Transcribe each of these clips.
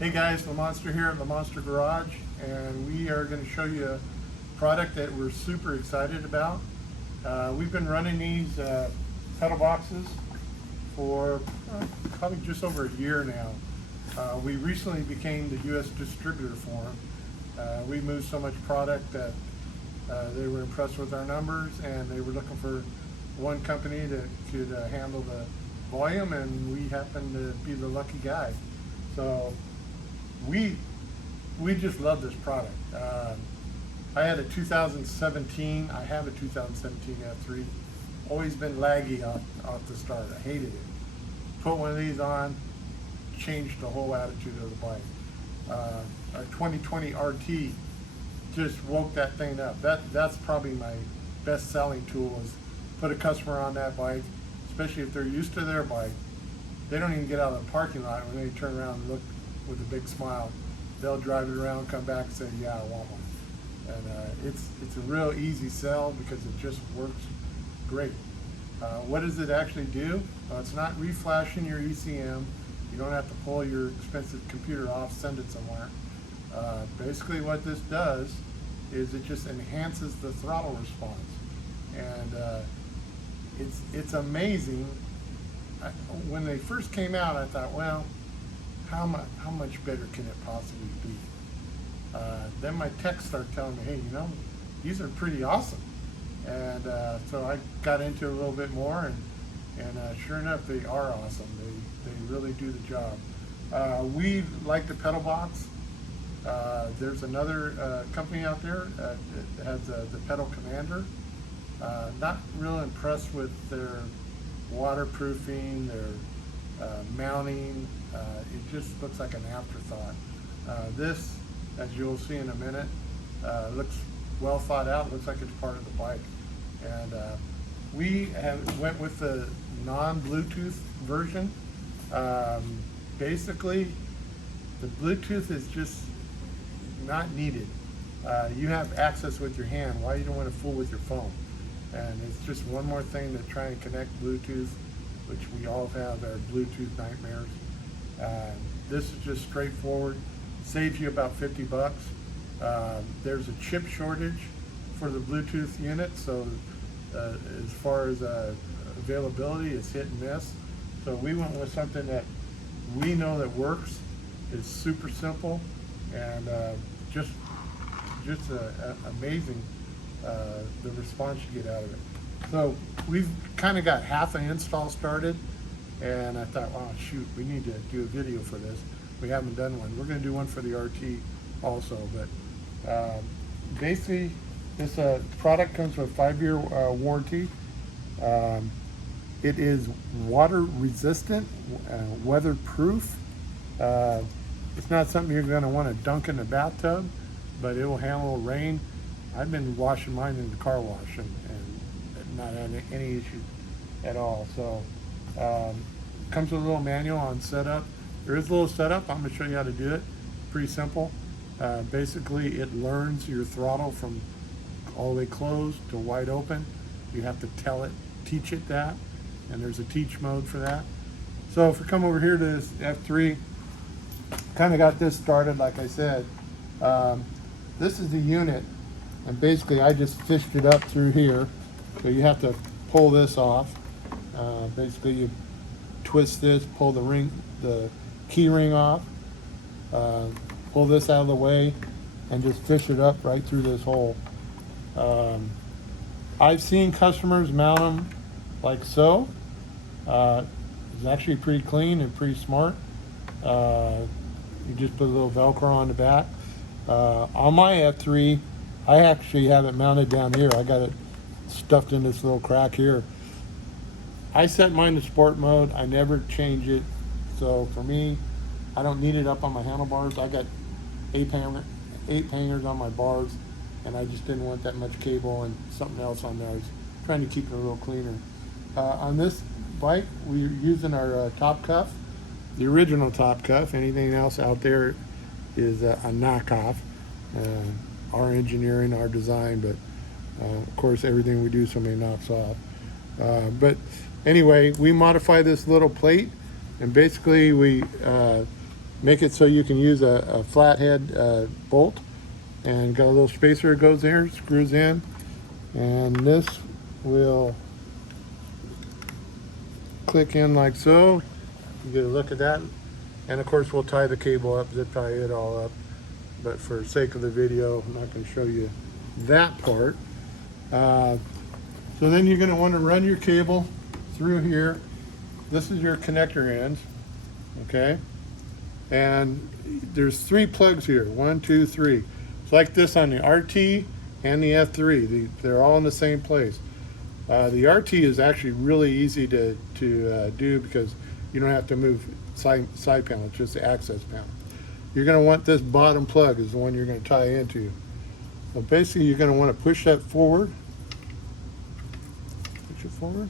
Hey guys, Lamonster here at Lamonster Garage, and we are going to show you a product that we're super excited about. We've been running these pedal boxes for probably just over a year now. We recently became the U.S. distributor for them. We moved so much product that they were impressed with our numbers, and they were looking for one company that could handle the volume, and we happened to be the lucky guy. So we just love this product. I had a 2017, I have a 2017 F3, always been laggy off the start. I hated it. Put one of these on, changed the whole attitude of the bike. Our 2020 RT just woke that thing up. That's probably my best selling tool, is put a customer on that bike, especially if they're used to their bike. They don't even get out of the parking lot when they turn around and look with a big smile. They'll drive it around, come back and say, yeah, I want one. And it's a real easy sell because it just works great. What does it actually do? Well, it's not reflashing your ECM. You don't have to pull your expensive computer off, send it somewhere. Basically what this does is it just enhances the throttle response. And it's amazing. When they first came out, I thought, well, how much better can it possibly be? Then my techs started telling me, hey, you know, these are pretty awesome. And so I got into it a little bit more, and sure enough, they are awesome. They really do the job. We like the PedalBox. There's another company out there that has the Pedal Commander. Not real impressed with their waterproofing, their mounting. It just looks like an afterthought. This, as you'll see in a minute, looks well thought out. Looks like it's part of the bike. And we went with the non-Bluetooth version. Basically, the Bluetooth is just not needed. You have access with your hand. Why you don't want to fool with your phone? And it's just one more thing to try and connect Bluetooth, which we all have our Bluetooth nightmares. This is just straightforward. Saves you about 50 bucks. There's a chip shortage for the Bluetooth unit, so as far as availability, it's hit and miss. So we went with something that we know that works. It's super simple, and just amazing the response you get out of it. So we've kind of got half an install started, and I thought, oh shoot, we need to do a video for this. We haven't done one. We're going to do one for the RT also, but basically this product comes with a 5-year warranty. It is water resistant, weatherproof. It's not something you're going to want to dunk in the bathtub, but it will handle rain. I've been washing mine in the car wash and not having any issues at all. So comes with a little manual on setup. There is a little setup. I'm going to show you how to do it. Pretty simple. Basically, it learns your throttle from all the way closed to wide open. You have to teach it that, and there's a teach mode for that. So if we come over here to this F3, kind of got this started, like I said. This is the unit, and basically I just fished it up through here. So you have to pull this off. Basically you twist this, pull the key ring off, pull this out of the way, and just fish it up right through this hole. I've seen customers mount them like so. It's actually pretty clean and pretty smart. You just put a little Velcro on the back. On my F3, I actually have it mounted down here. I got it stuffed in this little crack here. I set mine to sport mode. I never change it. So for me, I don't need it up on my handlebars. I got 8 hangers on my bars, and I just didn't want that much cable and something else on there. I was trying to keep it a little cleaner. On this bike, we're using our top cuff, the original top cuff. Anything else out there is a knockoff. Our engineering, our design, but of course everything we do somebody knocks off. But anyway, we modify this little plate, and basically we make it so you can use a flathead bolt, and got a little spacer that goes there, screws in, and this will click in like so. You get a look at that, and of course we'll tie the cable up, zip tie it all up, but for sake of the video I'm not going to show you that part. So then you're going to want to run your cable through here. This is your connector ends, okay? And there's 3 plugs here, 1, 2, 3. It's like this on the RT and the F3. They're all in the same place. The RT is actually really easy to do because you don't have to move side panel, it's just the access panel. You're going to want this bottom plug is the one you're going to tie into. So basically you're going to want to push that forward. Push it forward.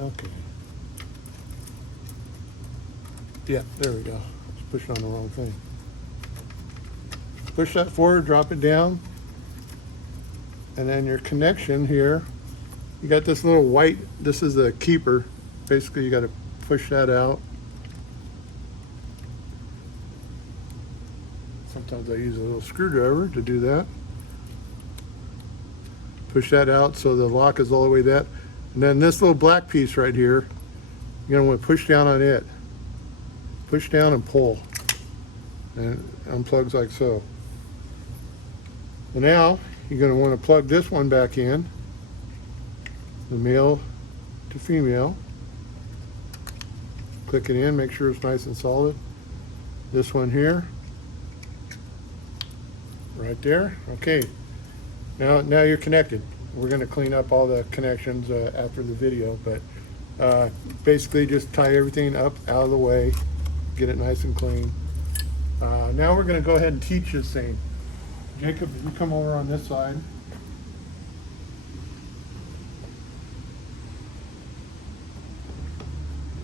Okay. Yeah, there we go. Just pushing on the wrong thing. Push that forward, drop it down. And then your connection here, you got this little white, this is the keeper. Basically you got to push that out. Sometimes I use a little screwdriver to do that. Push that out so the lock is all the way that. And then this little black piece right here, you're gonna want to push down on it. Push down and pull. And it unplugs like so. So now you're gonna want to plug this one back in, the male to female. Click it in, make sure it's nice and solid. This one here, right there. Okay, now you're connected. We're going to clean up all the connections after the video, but basically just tie everything up out of the way, get it nice and clean. Now we're going to go ahead and teach this thing. Jacob, if you come over on this side.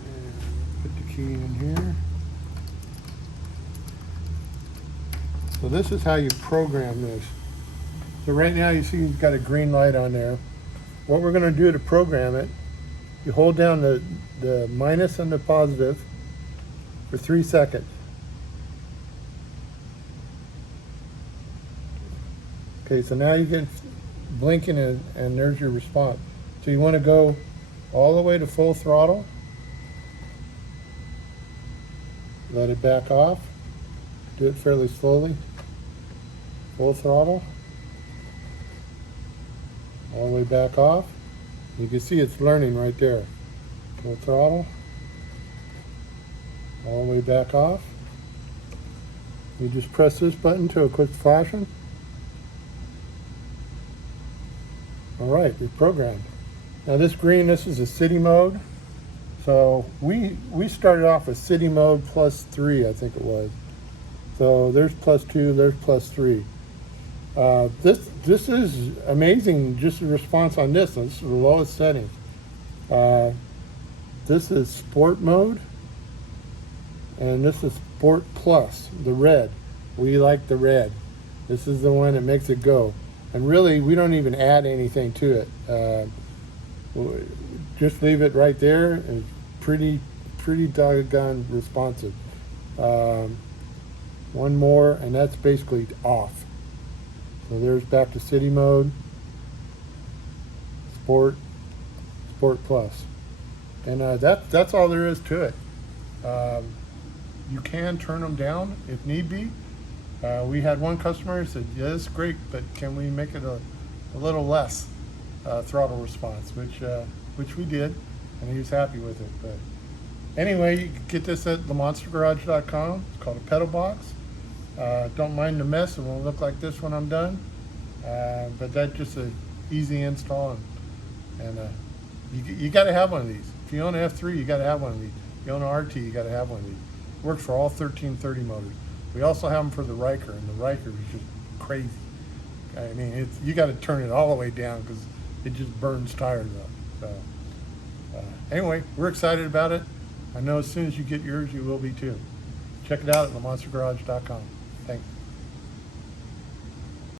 And put the key in here. So this is how you program this. So right now you see you've got a green light on there. What we're going to do to program it, you hold down the minus and the positive for 3 seconds. Okay, so now you get blinking and there's your response. So you want to go all the way to full throttle. Let it back off. Do it fairly slowly. Full throttle. All the way back off. You can see it's learning right there. Full throttle. All the way back off. You just press this button to a quick flashing. All right, we're programmed. Now this green, this is a city mode. So we started off with city mode +3, I think it was. So there's +2, there's +3. This is amazing, just the response on this. This is the lowest setting. This is sport mode, and this is sport plus, the red. We like the red. This is the one that makes it go. And really, we don't even add anything to it. Just leave it right there. It's pretty doggone responsive. One more, and that's basically off. So there's back to city mode, sport plus, and that's all there is to it. You can turn them down if need be. We had one customer who said, "Yeah, it's great, but can we make it a little less throttle response?" Which we did, and he was happy with it. But anyway, you can get this at lamonstergarage.com. It's called a PedalBox. Don't mind the mess; it won't look like this when I'm done. But that's just an easy install, and you got to have one of these. If you own an F3, you got to have one of these. If you own an RT, you got to have one of these. Works for all 1330 motors. We also have them for the Riker, and the Riker is just crazy. I mean, you got to turn it all the way down because it just burns tires up. So anyway, we're excited about it. I know as soon as you get yours, you will be too. Check it out at lamonstergarage.com. Thanks.